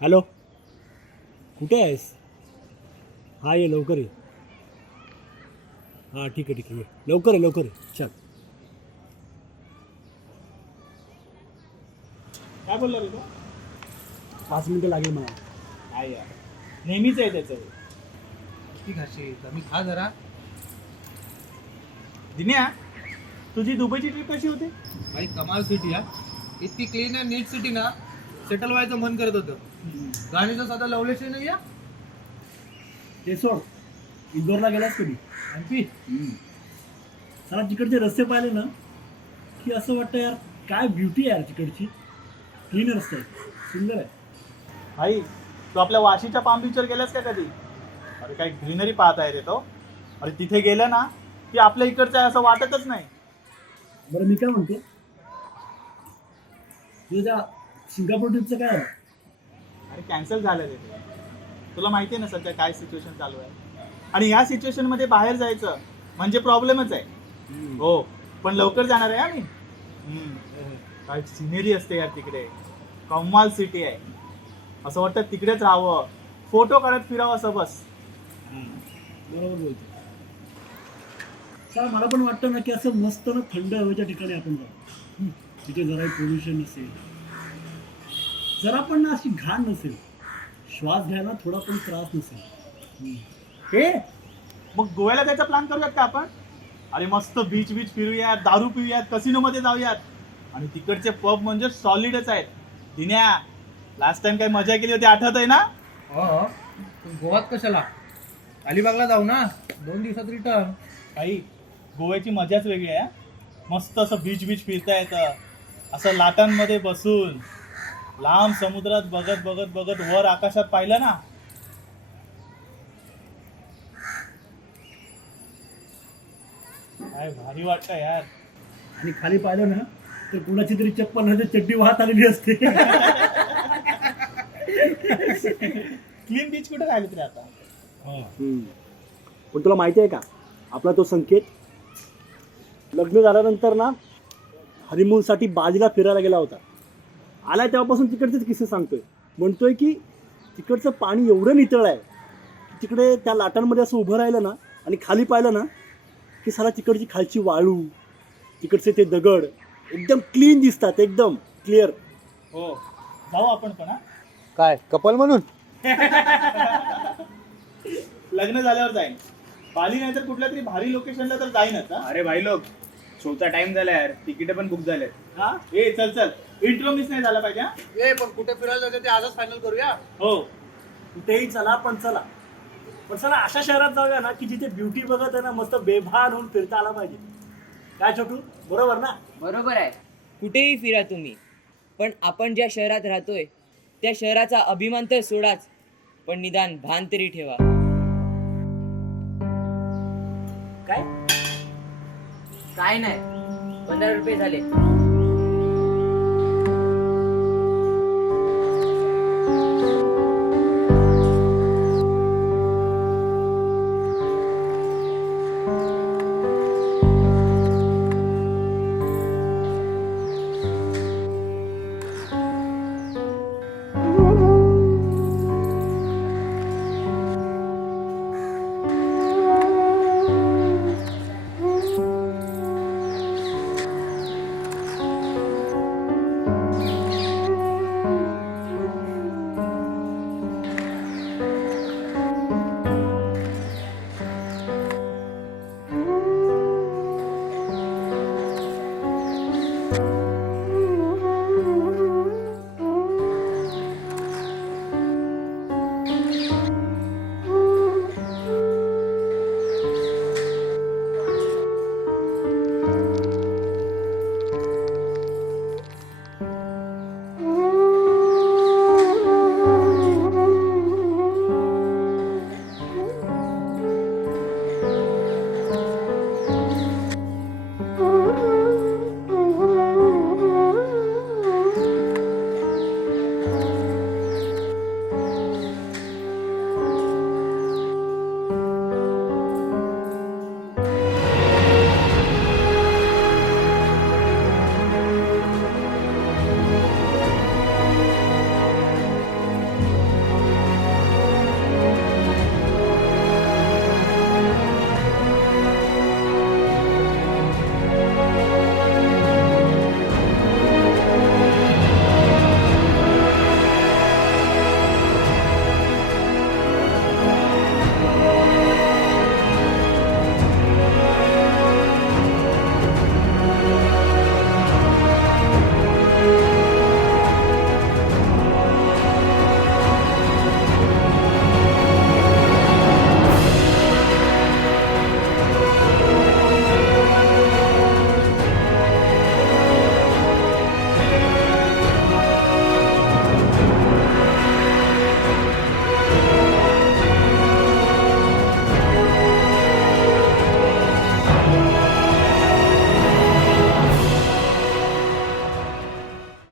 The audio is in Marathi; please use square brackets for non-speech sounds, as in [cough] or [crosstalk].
हॅलो? कुठे आहेस? हा ये लवकर ये. हां ठीक आहे ठीक आहे. ये. लवकर ये लवकर ये. चल. काय बोलला रे तो? पाच मिनटं लागेल मला. काय यार. नेहमीच आहे त्याचं. ती घाशी कमी खा जरा. दिन्या तुझी दुबईची ट्रिप कशी होती? भाई कमाल सिटी हा. इतकी क्लीन अँड नीट सिटी ना. सेटल व्हायचं मन करत होतं. गाणीचं साधा लवलेश नाही या ते सोड. इंदोरला गेलास कधी? एमपी मला तिकडचे रस्ते पाहिले ना की असं वाटतं यार काय ब्युटी आहे यार तिकडची. क्लीन रस्ते आहेत सुंदर आहे. भाई तू आपल्या वाशीच्या पाम बीचवर गेलास का कधी? अरे काय ग्रीनरी पाहत आहे रे तो. अरे तिथे गेलं ना की आपल्या इकडचं आहे असं वाटतच नाही. बरं मी काय म्हणतो? तुझ्या सिंगापूर ट्रिपचं काय झालं अरे कॅन्सल झालं रे. ते तुला माहिती आहे ना सध्या काय सिच्युएशन चालू आहे? आणि या सिच्युएशनमध्ये बाहेर जायचं म्हणजे प्रॉब्लेमच आहे. हो पण लवकर जाणार आहे आम्ही काय सिनेरी असते यार तिकडे. कमाल सिटी आहे. असं वाटतं तिकडेच राहावं. फोटो काढत फिरावं असं बस. बरोबर बोलतो. चला मला पण वाटतं ना की असं मस्त ना थंड हवेच्या ठिकाणी आपण जाऊ. तिथे जरा पोल्युशन नसेल. जरा पण ना अशी घाण नसेल श्वास घ्यायला थोडा पण त्रास नसेल. हे? मग गोव्याला जायचा प्लॅन करूयात का आपण? अरे मस्त बीच बीच फिरूयात दारू पिऊयात कसिनो मध्ये जाऊयात. आणि तिकडचे पब म्हणजे सॉलिडच आहेत. दिन्या लास्ट टाइम काय मजा केली होती आठवत आहे ना? हो हो. पण गोवात कशाला? अलिबागला जाऊ ना? दोन दिवसात रिटर्न काही गोव्याची मजाच वेगळी आहे मस्त असं बीच बीच फिरता येतं. असं लाटांमध्ये बसून. लांब समुद्रात बघत बघत बघत वर आकाशात पाहिलं ना? काय भारी वाटतं यार. आणि खाली पाहिलं ना तर कुणाची तरी चप्पल चड्डी वाहत आलेली असते. क्लीन बीच कुठे राहिले तरी आता? पण तुला माहिती आहे का? आपला तो संकेत लग्न झाल्यानंतर ना हनीमूनसाठी बाजीला फिरायला गेला होता. आलाय तेव्हापासून तिकडचेच किस्से सांगतोय. म्हणतोय की तिकडचं पाणी एवढं नितळ आहे की तिकडे त्या लाटांमध्ये असं उभं राहिलं ना आणि खाली पाहिलं ना की साला तिकडची खालची वाळू तिकडचे ते दगड एकदम क्लीन दिसतात एकदम क्लिअर हो. जाऊ आपण पण हा. काय कपल म्हणून? [laughs] लग्न झाल्यावर जाईन. बाली नाही तर कुठल्या तरी भारी लोकेशनला तर जाईनच हा. अरे भाई लोक शोचा टाइम झाला यार. तिकीट पण बुक झाले हा? ए चल चल. इंट्रो मिस नाही झाला पाहिजे हा? ए पण कुठे फिरायला जायचं ते आजच फायनल करूया. हो. कुठेही चला पण चला. पण चला अशा शहरात जाऊया ना की जिथे ब्युटी बघत आहे ना मस्त बेभान होऊन फिरता आला पाहिजे. काय छोटू? बरोबर ना? बरोबर आहे. कुठेही फिरा तुम्ही. पण आपण ज्या शहरात राहतोय त्या शहराचा अभिमान तर सोडाच. पण निदान भान तरी ठेवा. काय? काय नाही. पंधरा रुपये झाले.